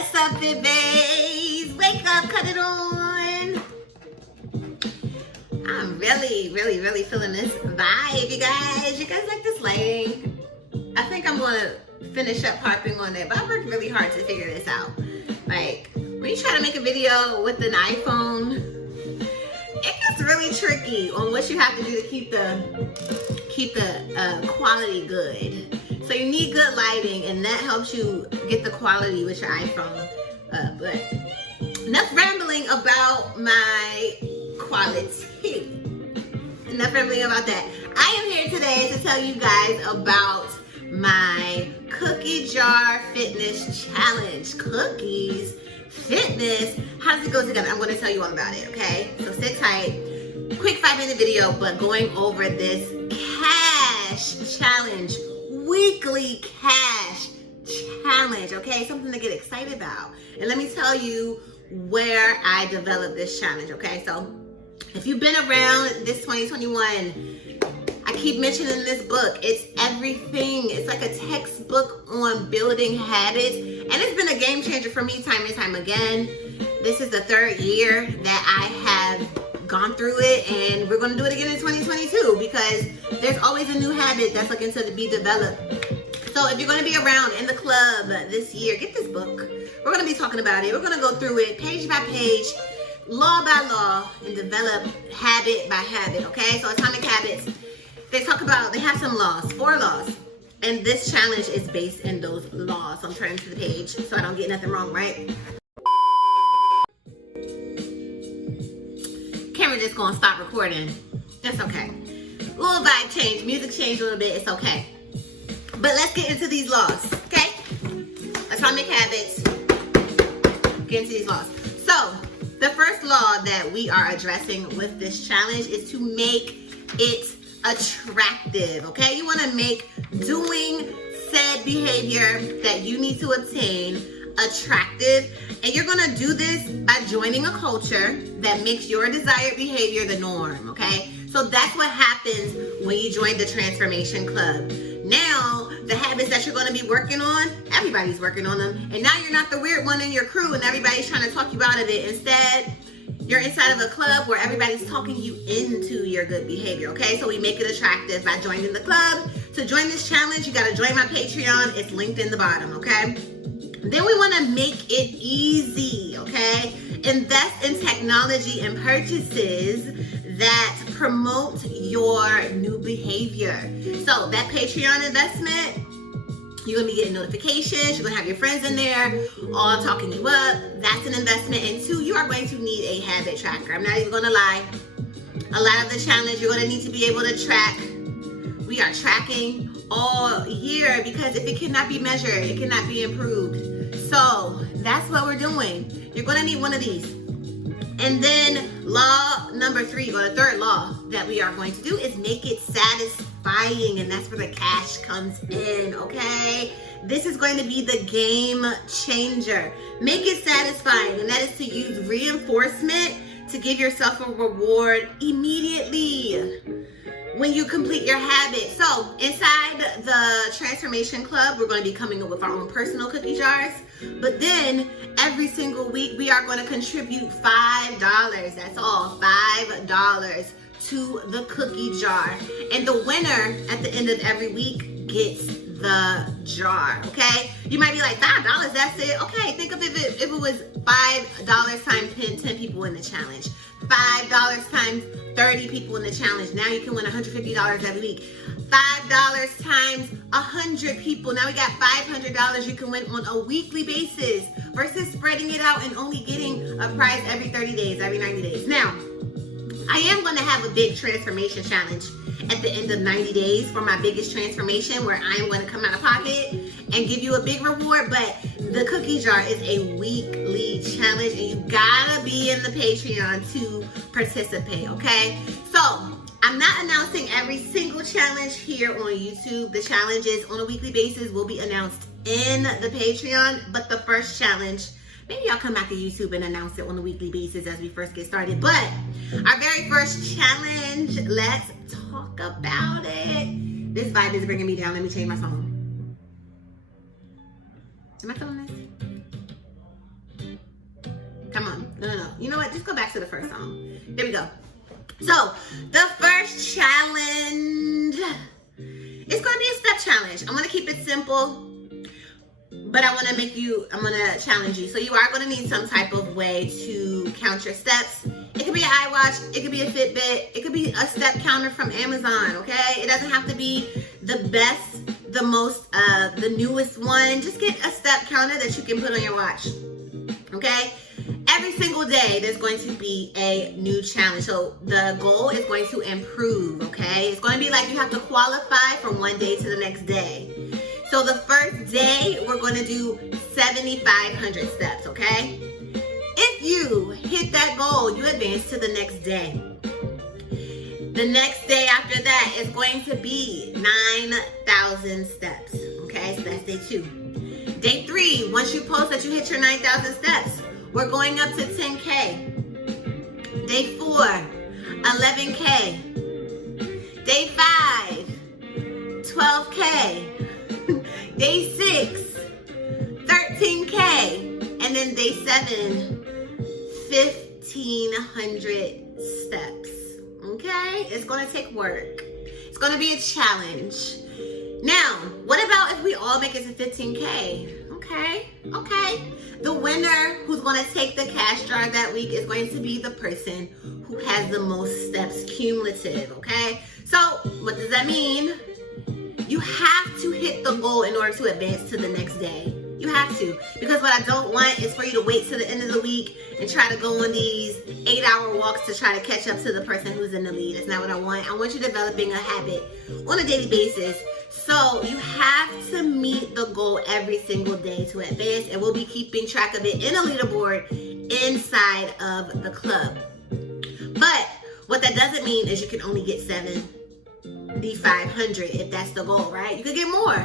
What's up, Fit Bays? Wake up, cut it on. I'm really feeling this vibe, you guys. You guys like this lighting? I think I'm gonna finish up harping on it, but I worked really hard to figure this out. Like, when you try to make a video with an iPhone, it gets really tricky on what you have to do to keep the quality good. So you need good lighting, and that helps you get the quality with your iPhone up. But enough rambling about my quality. Enough rambling about that. I am here today to tell you guys about my cookie jar fitness challenge. Cookies, fitness, how does it go together? I'm going to tell you all about it, okay? So sit tight. Quick 5-minute video, but going over this cash challenge, weekly cash challenge, okay? Something to get excited about. And let me tell you where I developed this challenge, okay? So if you've been around this 2021, I keep mentioning this book. It's everything. It's like a textbook on building habits. And it's been a game changer for me time and time again. This is the 3rd year that I have gone through it, and we're going to do it again in 2022 because there's always a new habit that's looking to be developed. So if you're going to be around in the club this year, get this book. They going to be talking about it. We're going to go through it page by page, law by law, and develop habit by habit, okay? So Atomic Habits, they talk about, they have some laws, 4 laws. And this challenge is based in those laws. So I'm turning to the page so I don't get nothing wrong, right? Camera just gonna stop recording. That's okay. Little vibe change, music change a little bit, it's okay. But let's get into these laws, okay? Atomic Habits, get into these laws. So, the first law that we are addressing with this challenge is to make it attractive, okay? You wanna make doing said behavior that you need to obtain attractive, and you're gonna do this by joining a culture that makes your desired behavior the norm, okay? So that's what happens when you join the Transformation Club. Now, the habits that you're gonna be working on, everybody's working on them, and now you're not the weird one in your crew and everybody's trying to talk you out of it. Instead, you're inside of a club where everybody's talking you into your good behavior, okay? So we make it attractive by joining the club. To join this challenge, you gotta join my Patreon. It's linked in the bottom, okay? Then we wanna make it easy, okay? Invest in technology and purchases that promote your new behavior. So that Patreon investment, you're gonna be getting notifications, you're gonna have your friends in there all talking you up. That's an investment. And 2, you are going to need a habit tracker. I'm not even gonna lie. A lot of the challenge, you're gonna need to be able to track. We are tracking all year because if it cannot be measured, it cannot be improved. So that's what we're doing. You're gonna need one of these. And then law number 3, or the 3rd law that we are going to do, is make it satisfying, and that's where the cash comes in, okay? This is going to be the game changer. Make it satisfying, and that is to use reinforcement to give yourself a reward immediately when you complete your habit. So inside the Transformation Club, we're going to be coming up with our own personal cookie jars. But then every single week, we are going to contribute $5. That's all, $5 to the cookie jar. And the winner at the end of every week gets the jar, okay? You might be like, $5, that's it. Okay, think of it if it was $5 times 10 people in the challenge. $5 times 30 people in the challenge. Now you can win $150 every week. $5 times 100 people. Now we got $500 you can win on a weekly basis versus spreading it out and only getting a prize every 30 days, every 90 days. Now, I am going to have a big transformation challenge at the end of 90 days for my biggest transformation, where I am going to come out of pocket and give you a big reward. But the cookie jar is a weekly challenge, and you gotta be in the Patreon to participate, okay? So I'm not announcing every single challenge here on YouTube. The challenges on a weekly basis will be announced in the Patreon, but the first challenge, maybe I'll come back to YouTube and announce it on a weekly basis as we first get started. But our very first challenge, let's talk about it. This vibe is bringing me down. Let me change my song. Am I feeling this? No. You know what? Just go back to the first song. There we go. So, the first challenge is going to be a step challenge. I'm going to keep it simple, but I'm going to challenge you. So, you are going to need some type of way to count your steps. It could be an iWatch, it could be a Fitbit, it could be a step counter from Amazon, okay? It doesn't have to be the best, the most, the newest one. Just get a step counter that you can put on your watch, okay? Every single day, there's going to be a new challenge. So the goal is going to improve, okay? It's going to be like you have to qualify from one day to the next day. So the first day, we're going to do 7,500 steps, okay? If you hit that goal, you advance to the next day. The next day after that is going to be 9,000 steps, okay? So that's day 2. Day 3, once you post that you hit your 9,000 steps, we're going up to 10K. Day 4, 11K. Day 5, 12K. Day 6, 13K. And then day 7, 1,500 steps. Okay? It's going to take work. It's going to be a challenge. Now, what about if we all make it to 15K? Okay. The winner who's going to take the cash jar that week is going to be the person who has the most steps cumulative, okay? So, what does that mean? You have to hit the goal in order to advance to the next day. You have to. Because what I don't want is for you to wait till the end of the week and try to go on these 8-hour walks to try to catch up to the person who's in the lead. That's not what I want. I want you developing a habit on a daily basis. So you have to meet the goal every single day to advance, and we'll be keeping track of it in a leaderboard inside of the club. But what that doesn't mean is you can only get 7,500 if that's the goal, right? You could get more.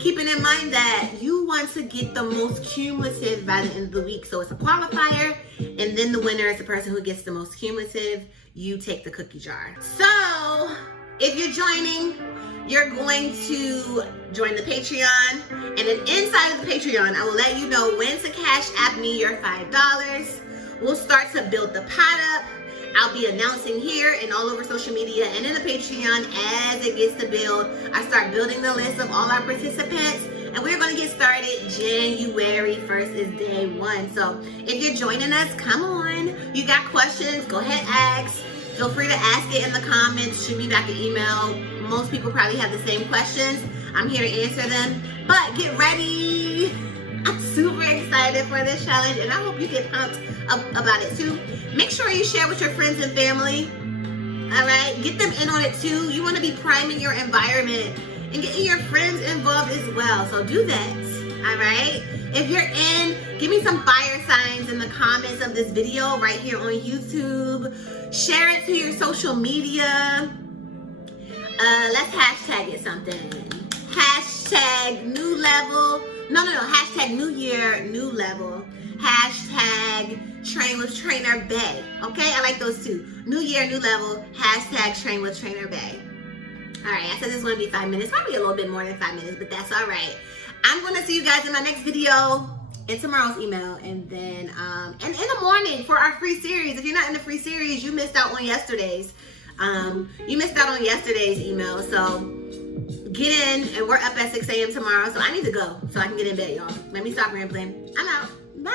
Keeping in mind that you want to get the most cumulative by the end of the week. So it's a qualifier, and then the winner is the person who gets the most cumulative. You take the cookie jar. So if you're joining, you're going to join the Patreon, and then inside of the Patreon, I will let you know when to Cash App me your $5. We'll start to build the pot up. I'll be announcing here and all over social media and in the Patreon as it gets to build. I start building the list of all our participants, and we're going to get started January 1st is day 1. So if you're joining us, come on. You got questions, go ahead, ask. Feel free to ask it in the comments. Shoot me back an email. Most people probably have the same questions. I'm here to answer them. But get ready. I'm super excited for this challenge, and I hope you get pumped up about it too. Make sure you share with your friends and family. All right? Get them in on it too. You want to be priming your environment and getting your friends involved as well. So do that. All right? If you're in, give me some fire signs in the comments of this video right here on YouTube. Share it to your social media. Let's hashtag it something. Hashtag new level. No. Hashtag new year, new level. Hashtag train with Trainer Bay. Okay, I like those two. New year, new level. Hashtag train with Trainer Bay. All right, I said this is going to be 5 minutes. Probably a little bit more than 5 minutes, but that's all right. I'm going to see you guys in my next video, in tomorrow's email, and then and in the morning for our free series. If you're not in the free series, you missed out on yesterday's. You missed out on yesterday's email, so get in, and we're up at 6 a.m. tomorrow, so I need to go so I can get in bed, y'all. Let me stop rambling. I'm out. Bye.